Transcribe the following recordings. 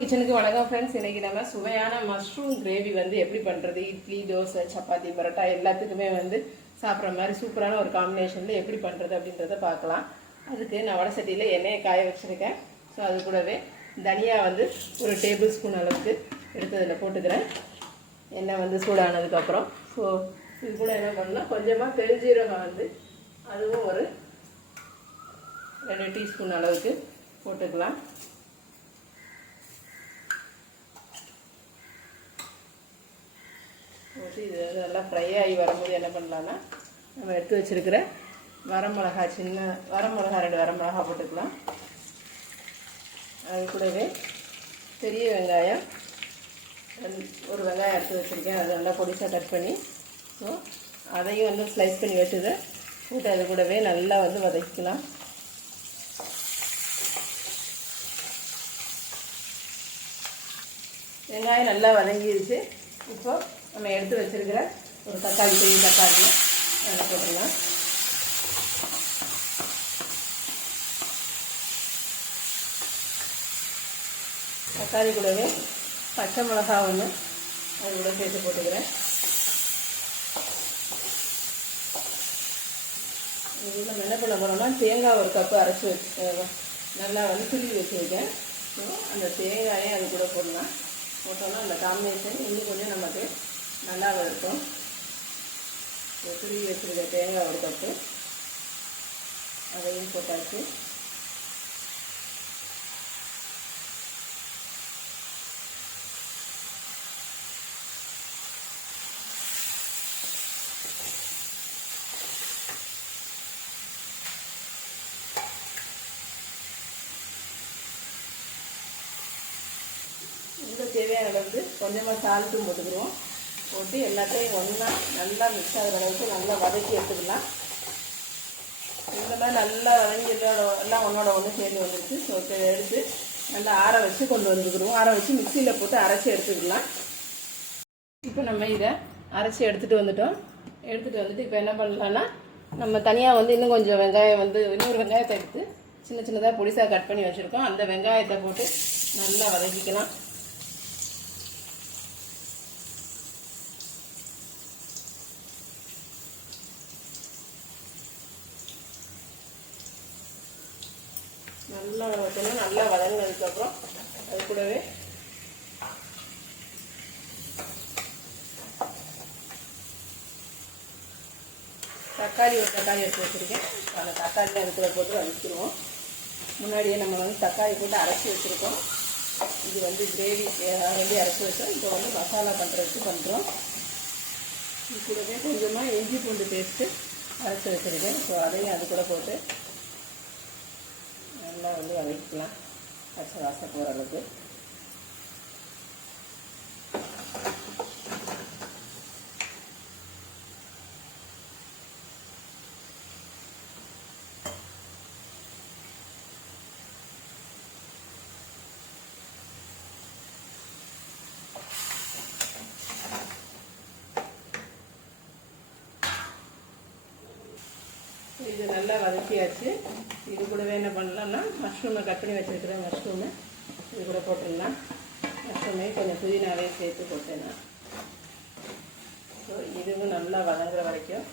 கிச்சனுக்கு வணக்கம் ஃப்ரெண்ட்ஸ். இன்றைக்கி நம்ம சுவையான மஷ்ரூம் கிரேவி வந்து எப்படி பண்ணுறது, இட்லி தோசை சப்பாத்தி பரோட்டா எல்லாத்துக்குமே வந்து சாப்பிட்ற மாதிரி சூப்பரான ஒரு காம்பினேஷனில் எப்படி பண்ணுறது அப்படின்றத பார்க்கலாம். அதுக்கு நான் வடை சட்டியில் எண்ணெயை காய வச்சுருக்கேன். ஸோ அது கூடவே தனியா வந்து ஒரு டேபிள் ஸ்பூன் அளவுக்கு எடுத்து அதில் போட்டுக்கிறேன். எண்ணெய் வந்து சூடானதுக்கப்புறம் ஸோ இது கூட என்ன பண்ணலாம், கொஞ்சமாக பெருஞ்சீரகம் வந்து அதுவும் ஒரு 2 டீஸ்பூன் அளவுக்கு போட்டுக்கலாம். போட்டு இது நல்லா ஃப்ரை ஆகி வரும்போது என்ன பண்ணலான்னா, நம்ம எடுத்து வச்சுருக்கிற வரமிளகா, சின்ன வரமிளகா 2 வரமிளகா போட்டுக்கலாம். அது கூடவே பெரிய வெங்காயம் ஒரு வெங்காயம் எடுத்து வச்சுருக்கேன். அது நல்லா பொடிசாக கட் பண்ணி ஸோ அதையும் வந்து ஸ்லைஸ் பண்ணி வச்சதை போட்டு அது கூடவே நல்லா வந்து வதக்கிக்கலாம். வெங்காயம் நல்லா வதங்கிடுச்சு. இப்போ நம்ம எடுத்து வச்சுருக்கிற ஒரு தக்காளி, பெரிய தக்காளி அதில் போட்டுடலாம். தக்காளி கூடவே பச்சை மிளகா ஒன்று அது கூட சேர்த்து போட்டுக்கிறேன். இது நம்ம என்ன பண்ண போகிறோம்னா, தேங்காய் ஒரு கப்பு அரைச்சி வச்சு நல்லா வந்து துருவி வச்சுருக்கேன். ஸோ அந்த தேங்காயை அது கூட போடலாம். போட்டோம்னா அந்த காம்பினேஷன் இன்னும் கொஞ்சம் நமக்கு நல்லா இருக்கும். துருவி வச்சுருக்க தேங்காய் ஒரு கப்பு அதையும் போட்டாச்சு. இந்த தேவையான அளவுக்கு கொஞ்சமாக சால்ட்டும் போட்டுக்கிடுவோம். போட்டு எல்லாத்தையும் ஒன்றா நல்லா மிக்ஸ் ஆகிற அளவுக்கு நல்லா வதக்கி எடுத்துக்கலாம். இந்த மாதிரி நல்லா வதங்கி எல்லாம் ஒன்றோட ஒன்று சேர்ந்து வந்துடுச்சு. ஸோ எடுத்து நல்லா ஆற வச்சு கொண்டு வந்துக்கிடுவோம். ஆற வச்சு மிக்சியில் போட்டு அரைச்சி எடுத்துக்கலாம். இப்போ நம்ம இதை அரைச்சி எடுத்துகிட்டு வந்துட்டோம். எடுத்துகிட்டு வந்துட்டு இப்போ என்ன பண்ணலான்னா, நம்ம தனியாக வந்து இன்னும் கொஞ்சம் வெங்காயம் வந்து இன்னொரு வெங்காயத்தை எடுத்து சின்ன சின்னதாக பொடிசாக கட் பண்ணி வச்சுருக்கோம். அந்த வெங்காயத்தை போட்டு நல்லா வதக்கிக்கலாம். நல்லா வதக்கணும். நல்லா வதங்கினதுக்கப்புறம் அது கூடவே தக்காளி ஒரு தக்காளி எடுத்து வச்சுருக்கேன். அந்த தக்காளி அது கூட போட்டு வதக்கிடுவோம். முன்னாடியே நம்ம வந்து தக்காளி போட்டு அரைச்சி வச்சுருக்கோம். இது வந்து கிரேவி வேண்டி அரைச்சி வச்சோம். இப்போ வந்து மசாலா பண்ணுறதுக்கு பண்ணுறோம். இது கூடவே கொஞ்சமாக இஞ்சி பூண்டு பேஸ்ட்டு அரைச்சி வச்சுருக்கேன். ஸோ அதையும் அது கூட போட்டு நல்லா வந்து வதக்கிக்கலாம். பச்சை வாசனை போகிற அளவுக்கு. இது நல்லா வதக்கியாச்சு. இது கூடவே என்ன பண்ணலாம்னா, மஷ்ரூமை கட் பண்ணி வச்சுருக்கிற மஷ்ரூமை இது கூட போட்டுடலாம். மஷ்ரூமையும் கொஞ்சம் புதினாவே சேர்த்து போட்டேன்னா ஸோ இதுவும் நல்லா வதங்குற வரைக்கும்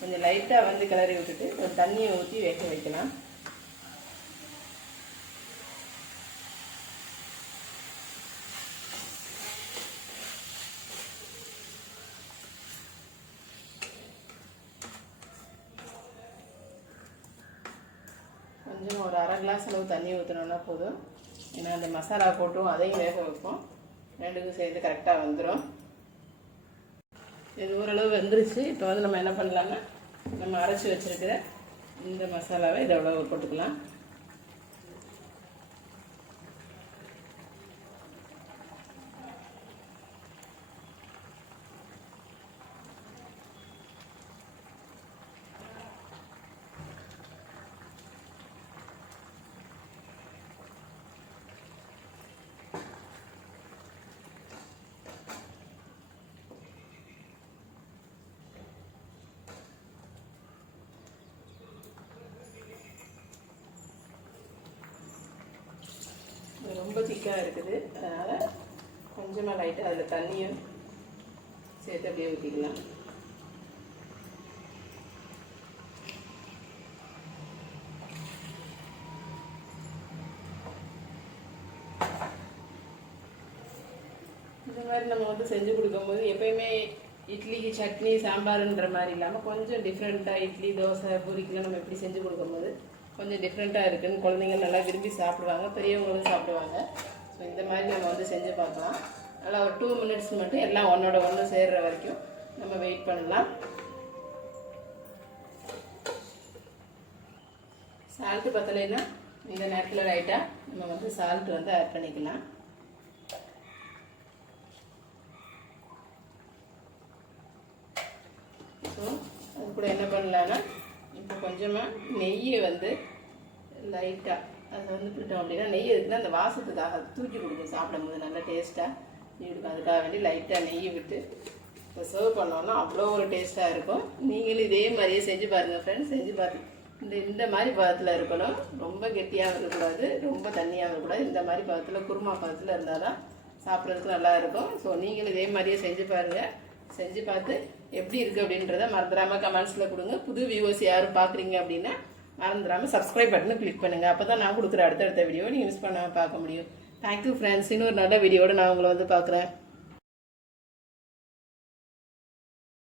கொஞ்சம் லைட்டாக வந்து கிளறி விட்டுட்டு ஒரு தண்ணியை ஊற்றி வேக வைக்கலாம். கொஞ்சம் ஒரு அரை கிளாஸ் அளவு தண்ணி ஊற்றினோன்னா போதும். ஏன்னா அந்த மசாலா போட்டும் அதையும் வேக வைப்போம். ரெண்டுக்கும் சேர்ந்து கரெக்டாக வந்துடும். இது ஓரளவு வெந்துருச்சு. இப்போ வந்து நம்ம என்ன பண்ணலான்னா, நம்ம அரைச்சி வச்சுருக்கிற இந்த மசாலாவை இதை எவ்வளோ போட்டுக்கலாம். ரொம்ப திக்காக இருக்குது. அதனால் கொஞ்சமாக லைட்டாக அதில் தண்ணியும் சேர்த்து அப்படியே ஊற்றிக்கலாம். இந்த மாதிரி நம்ம வந்து செஞ்சு கொடுக்கும்போது எப்பயுமே இட்லிக்கு சட்னி சாம்பார்ன்ற மாதிரி இல்லாமல் கொஞ்சம் டிஃப்ரெண்ட்டாக இட்லி தோசை பூரிக்கெலாம் நம்ம எப்படி செஞ்சு கொடுக்கும்போது கொஞ்சம் டிஃப்ரெண்ட்டாக இருக்குதுன்னு குழந்தைங்க நல்லா விரும்பி சாப்பிடுவாங்க, பெரியவங்களும் சாப்பிடுவாங்க. ஸோ இந்த மாதிரி நம்ம வந்து செஞ்சு பார்க்கலாம். நல்லா ஒரு 2 மினிட்ஸ் மட்டும் எல்லாம் ஒன்றோட ஒன்று சேர்கிற வரைக்கும் நம்ம வெயிட் பண்ணலாம். சால்ட்டு பத்தலைன்னா இந்த நேரத்தில் லைட்டாக நம்ம வந்து சால்ட் வந்து ஆட் பண்ணிக்கலாம். ஸோ அது கூட என்ன பண்ணலான்னா இப்போ கொஞ்சமாக நெய்யை வந்து லைட்டாக அதை வந்து விட்டோம் அப்படின்னா நெய் இருக்குன்னா அந்த வாசத்துக்காக தூக்கி கொடுக்கும், சாப்பிடும்போது நல்லா டேஸ்ட்டாக இருக்கும். அதுக்காக வேண்டி லைட்டாக நெய்யை விட்டு இப்போ சர்வ் பண்ணோன்னா அவ்வளோ ஒரு டேஸ்ட்டாக இருக்கும். நீங்களும் இதே மாதிரியே செஞ்சு பாருங்கள் ஃப்ரெண்ட்ஸ். செஞ்சு பார்த்து இந்த மாதிரி பதத்தில் இருக்கணும். ரொம்ப கெட்டியாக இருக்கக்கூடாது, ரொம்ப தண்ணியாக இருக்கக்கூடாது. இந்த மாதிரி பதத்தில் குருமா பதத்தில் இருந்தால் தான் சாப்பிட்றதுக்கு நல்லா இருக்கும். ஸோ நீங்களும் இதே மாதிரியே செஞ்சு பாருங்கள். செஞ்சு பார்த்து எப்படி இருக்குது அப்படின்றத மறந்துடாமல் கமெண்ட்ஸில் கொடுங்க. புது வியூவர்ஸ் யாரும் பார்க்குறீங்க அப்படின்னா மறந்துடாமல் சப்ஸ்கிரைப் பட்டனை கிளிக் பண்ணுங்கள். அப்போ தான் நான் கொடுக்குற அடுத்தடுத்த வீடியோ நீங்கள் மிஸ் பண்ணாமல் பார்க்க முடியும். Thank you friends. இன்னொரு நல்ல வீடியோடு நான் உங்களை வந்து பார்க்குறேன்.